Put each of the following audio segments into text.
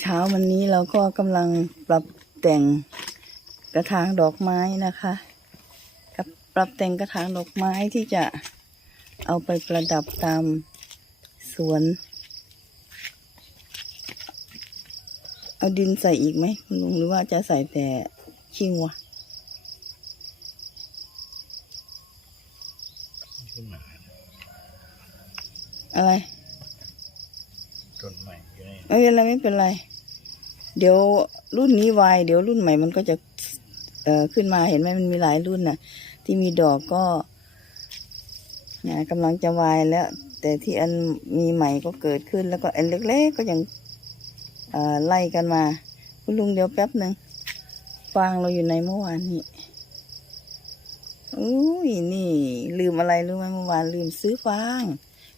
เช้าวันนี้เราก็กำลังปรับแต่งกระถางดอกไม้นะคะ กับปรับแต่งกระถางดอกไม้ที่จะเอาไปประดับตามสวน เอาดินใส่อีกไหมคุณลุงหรือว่าจะใส่แต่ขี้งัวอะไร ต้นใหม่อยู่ใน ไม่เป็นไรไม่เป็นไร เดี๋ยวรุ่นนี้วายเดี๋ยวรุ่นใหม่มันก็จะเอ่อขึ้นมาเห็นไหมมันมีหลายรุ่นน่ะ ที่มีดอกก็นะกำลังจะวายแล้ว แต่ที่อันมีใหม่ก็เกิดขึ้น แล้วก็อันเล็กๆก็ยังเอ่อไล่กันมา คุณลุงเดี๋ยวแป๊บหนึ่งฟางเราอยู่ในเมื่อวานนี้อุ้ยนี่ ลืมอะไรรู้ไหมเมื่อวานลืมซื้อฟาง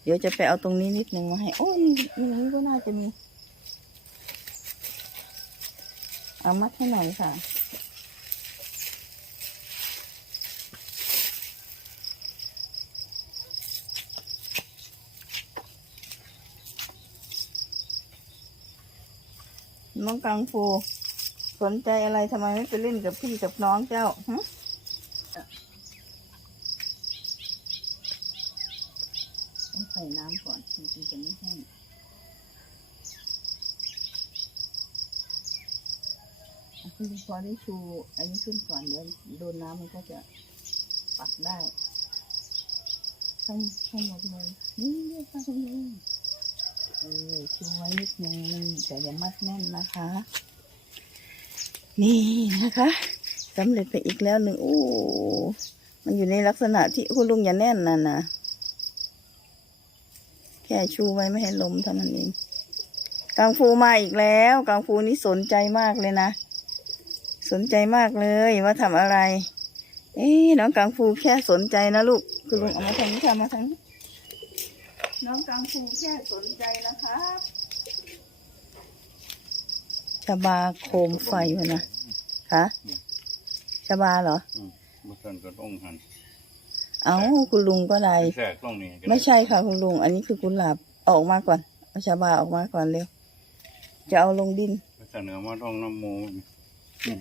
เดี๋ยวจะไปเอาตรงนี้นิดนึงมาให้ โอ้ยนี่นี่นี่ก็น่าจะมี เอามัดให้หน่อยค่ะ น้องกังฟู สนใจอะไรทำไมไม่ไปเล่นกับพี่กับน้องเจ้าฮะต้องใส่น้ำก่อนจริงๆจะไม่แห้งอะคุณ พอได้ชู อันนี้ขึ้นก่อนเดี๋ยวโดนน้ำมันก็จะปักได้ทั้งทั้งหมดเลยนี่เรียกว่าคุณลุงเออชูไว้นิดนึงแต่อย่ามัดแน่นนะคะ นี่นะคะสำเร็จไปอีกแล้วหนึ่งโอ้มันอยู่ในลักษณะที่คุณลุงอย่าแน่นนะนะแค่ชูไว้ไม่ให้ลมเท่านั้นเองกังฟูมาอีกแล้วกังฟูนี่สนใจมากเลยนะ สนใจมากเลยว่าทำอะไร เอ๊ะน้องกังฟูแค่สนใจนะลูกคุณลุงเอามาทางนี้ค่ะมาทางนี้น้องกังฟูแค่สนใจนะครับชบาโคมไฟวะนะคะชบาเหรออืมมาต้นก็ต้องหันเอาคุณลุงก็ได้แทรกต้องนี่ก็ด้ไม่ใช่ค่ะคุณลุง อันนี้คือกุหลาบเอาออกมาก่อนเอาชบาออกมาก่อนเร็ว จะเอาลงดินเสนอมาต้องน้ำมูก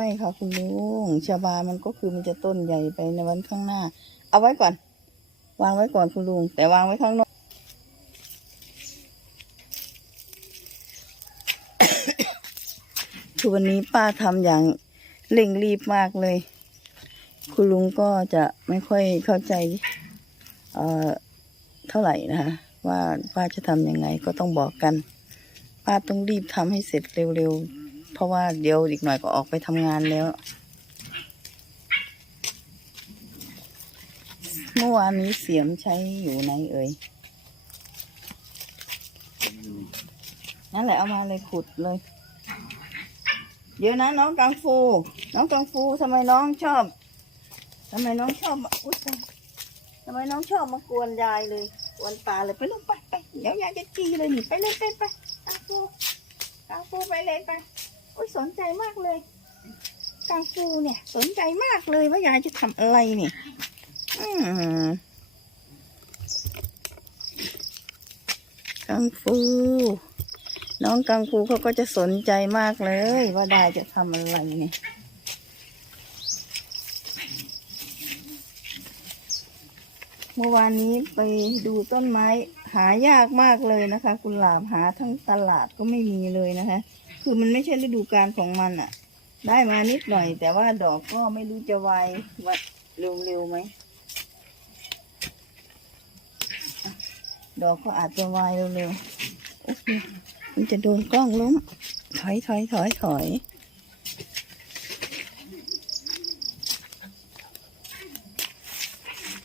ไม่ค่ะคุณลุงชบามันก็คือมันจะต้นใหญ่ไปในวันข้างหน้า เอาไว้ก่อน วางไว้ก่อนคุณลุง แต่วางไว้ข้างนอกคือวันนี้ป้าทำอย่างเร่งรีบมากเลย คุณลุงก็จะไม่ค่อยเข้าใจเอ่อเท่าไหร่นะคะว่าป้าจะทำยังไงก็ต้องบอกกัน ป้าต้องรีบทำให้เสร็จเร็วๆ เพราะว่าเดี๋ยวอีกหน่อยก็ออกไปทำงานแล้ว เมื่อวานนี้เสียมใช้อยู่ไหนเอ่ย นั่นแหละเอามาเลยขุดเลย เดี๋ยวนะน้องกังฟู น้องกังฟูทำไมน้องชอบทำไมน้องชอบมาอุ๊ยทำไมน้องชอบมากวนยายเลยกวนตาเลยไปลูกไปไปเดี๋ยวยายจะจี้เลยนี่ไปเลยไปไปกังฟูกังฟูไปเลยไป อุ้ยสนใจมากเลยกังฟูเนี่ย สนใจมากเลยว่ายายจะทำอะไรเนี่อืมกังฟู น้องกังฟูเขาก็จะสนใจมากเลย ว่าได้จะทำอะไรเนี่ยเมื่อวานนี้ไปดูต้นไม้ หายากมากเลยนะคะ กุหลาบหาทั้งตลาดก็ไม่มีเลยนะคะ คือมันไม่ใช่ฤดูกาลของมันอะได้มานิดหน่อย แต่ว่าดอกก็ไม่รู้จะไววัดเร็วๆไหมดอกก็อาจจะไวเร็วๆโอเคมันจะโดนกล้องล้มถอยถอยถอยถอย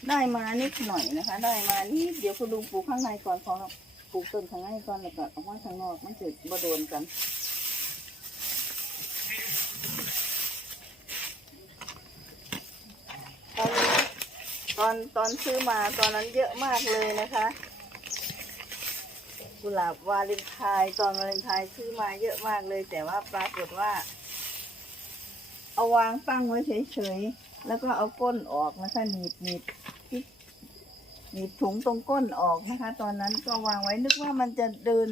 ได้มานิดหน่อยนะคะ ได้มานิดเดี๋ยวคุณลุงปลูกข้างในก่อนพอปลูกต้นข้างในก่อนแล้วก็ออกมาข้างนอกมันจะบ่โดนกันตอนตอนตอนซื้อมาตอนนั้นเยอะมากเลยนะคะ กุหลาบวาเลนไทน์ตอนวาเลนไทน์ซื้อมาเยอะมากเลย แต่ว่าปรากฏว่า เอาวางตั้งไว้เฉยๆแล้วก็เอาก้นออกนะคะหนีบหนีบ หนีบถุงตรงก้นออกนะคะ ตอนนั้นก็วางไว้นึกว่ามันจะเดิน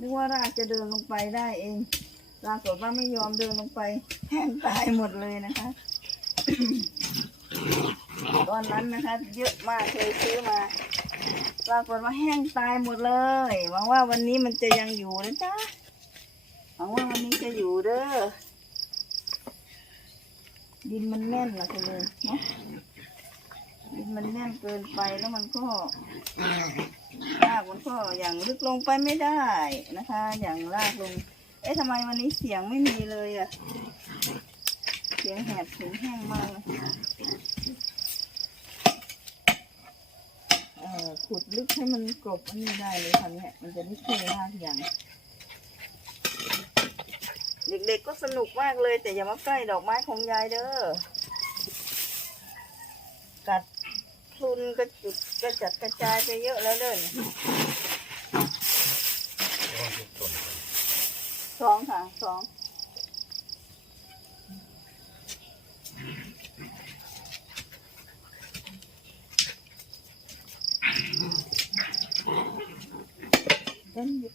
นึกว่ารากจะเดินลงไปได้เองปรากฏว่าไม่ยอมเดินลงไป แห้งตายหมดเลยนะคะ ตอนนั้นนะคะ เยอะมากเคยซื้อมาปรากฏว่าแห้งตายหมดเลยหวังว่าวันนี้มันจะยังอยู่นะจ๊ะหวังว่าวันนี้จะอยู่เด้อดินมันแน่นละเลยเนาะ มันแน่นเกินไปแล้วมันก็รากมันก็อย่างลึกลงไปไม่ได้นะคะ อย่างรากลง เอ๊ะทำไมวันนี้เสียงไม่มีเลยอะเสียงแหบเสียงแห้งมากเลยเอ่อขุดลึกให้มันกลบอันนี้ได้เลยค่ะเนี่ยมันจะได้ช่วยรากอย่าง เด็กๆก็สนุกมากเลยแต่อย่ามาใกล้ดอกไม้ของยายเด้อกัด พลุนกระจุดกระจัดกระจายไปเยอะแล้วเด้อเนี่ยระวังทุกต้นสองค่ะสองเต้นอยู่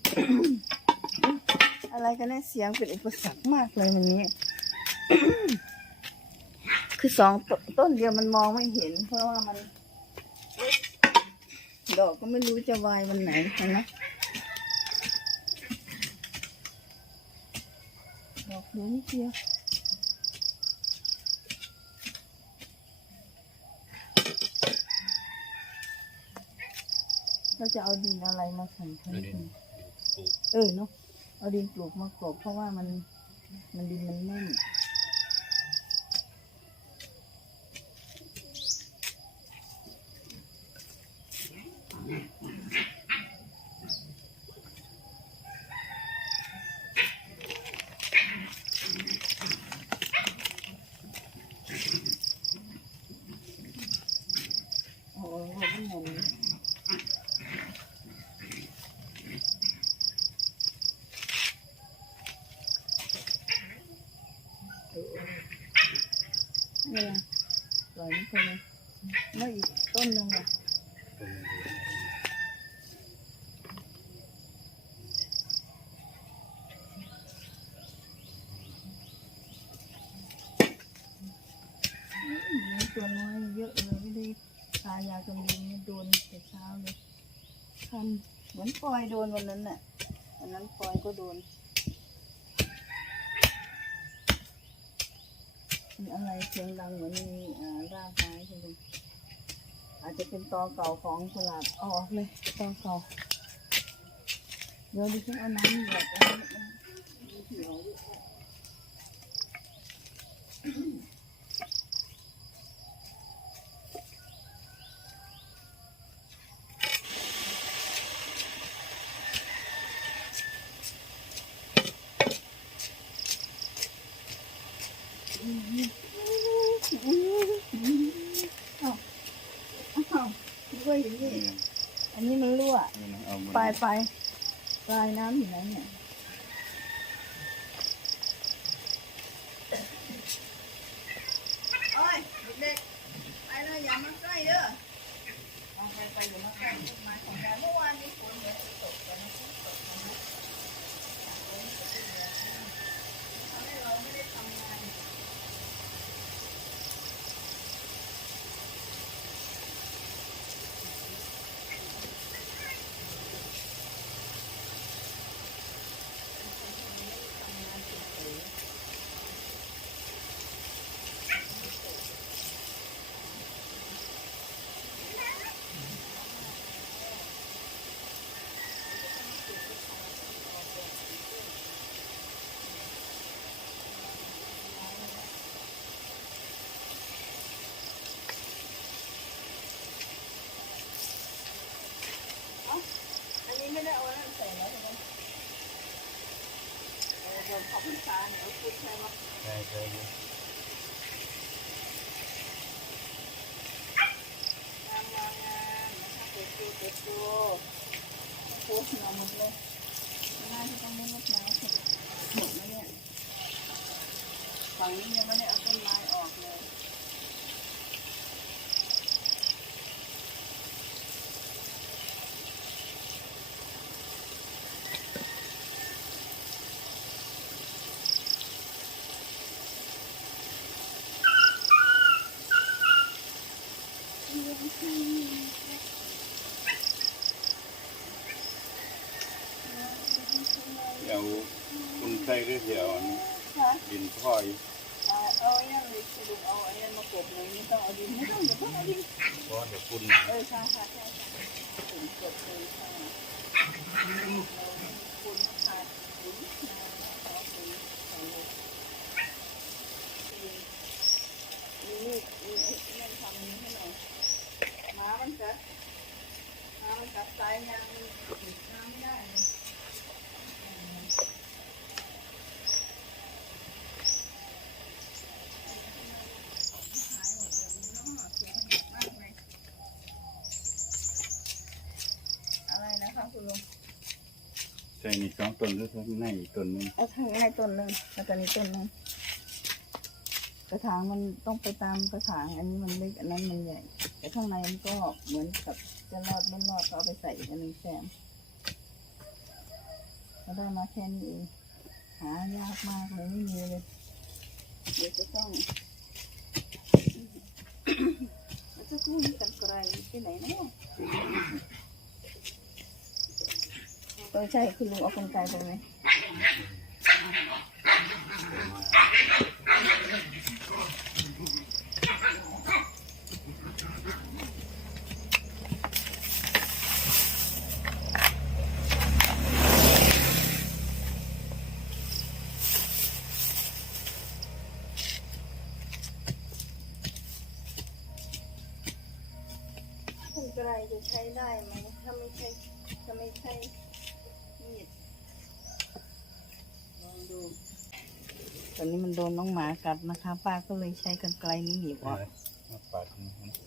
อะไรกันเนี่ยเสียงเป็นอุปสรรคมากเลยวันนี้ คือสองตต้นเดียวมันมองไม่เห็น เพราะว่ามัน ดอกก็ไม่รู้จะวายวันไหนนะดอกเหลือนิดเดียวเราจะเอาดินอะไรมาใส่คะดูเนี่ดิยปลูกเออเนาะเอาดินปลูกมากรบเพราะว่ามันมันดินมันแน่น โอ้โหมันหมุนเนี่ยปล่อยมันไปเลยแล้วอีกต้นหนึ่งอะตัวน้อยเยอะเลยไม่ได้ทายากันยุงเนี่ยโดนแต่เช้าเลยคันเหมือนปล่อยโดนวันนั้นน่ะวันนั้นปล่อยก็โดน มีอะไรเสียงดังเหมือนมีอ่ารากไม้ใช่ไหมอาจจะเป็นตอเก่าของสลัดอออกเลยตอเก่าเดี๋ยวดิฉันเอาน้ำหยดไว้วดิ อ้าวอ้าวด้วยอย่างนี้ นี่ อันนี้มันรั่ว นี่ นะเอามาปลายปลายน้ำอยู่ไหนเนี่ยโอ้ยเด็กๆไปเลยอย่ามาใกล้เด้อเอาไปไปอย่ามาใกล้ต้นไม้ของยายเมื่อวานนี้ฝนเหมือนจะตกแต่มันไม่ตกนะทำให้เราไม่ได้ทำงาน อันนี้ไม่ได้เอาอันนั้นใส่แล้วใช่ไหมเออเดี๋ยวข อพึ่งษาเนี่ยเอาคุณใช่ไหมใช่ใช่อยู่งามมานะคะเปิดดูเปิดดูโค้ชเหนาวหมดเลยน่าที่ต้องได้รดน้ำเสร็จหมดแล้วเนี่ยฝั่งนี้ยังไม่ได้เอาต้นไม้ออกเลย เดี๋ยวคุณใส่ก็เดี๋ยวดินพ่อยเอาอ้นั่นเลยคือลุงเอาอ้นั่นมากบเลยไม่ต้องเอาดินไม่ต้องอย่าเพิ่งเอาดินเพราะเดี๋ยวคุณเออใช่ค่ะใช่ค่ะผมกบเลยค่ะคุณนะค ลุงใส่นี่สองต้นแล้วข้างในอีกต้นหนึงเอาทางให้ต้นหนึ่งแล้วก็นี้ต้นหนึ่งกระถางมันต้องไปตามกระถางอันนี้มันเล็กอันนั้นมันใหญ่ แต่ข้างในมันก็เหมือนกับจะรอดไม่รอดก็เอาไปใส่อีกอันหนึงแซมก็ได้มาแค่นี้เองหายากมากเลยไม่มีเลยเดี๋ยวจะต้อง แล้วจะกู้นี้กันไกลที่ไหนเนาะเออ ใช่คุณลุงเอากันไกลไปไหมกันไกลจะใช้ได้ไหมถ้าไม่ใช่ถ้าไม่ใช่มีดลองดู ตอนนี้มันโดนน้องหมากัดนะคะ ป้าก็เลยใช้กันไกลนี้หนีบออก ปาดมัน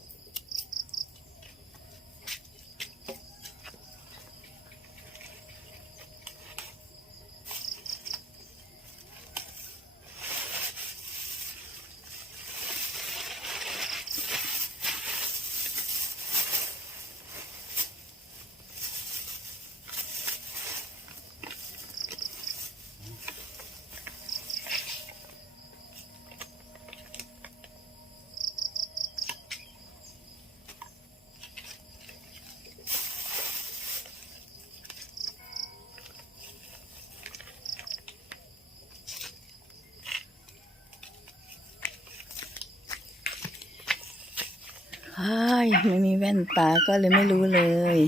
ไม่มีแว่นตาก็เลยไม่รู้เลย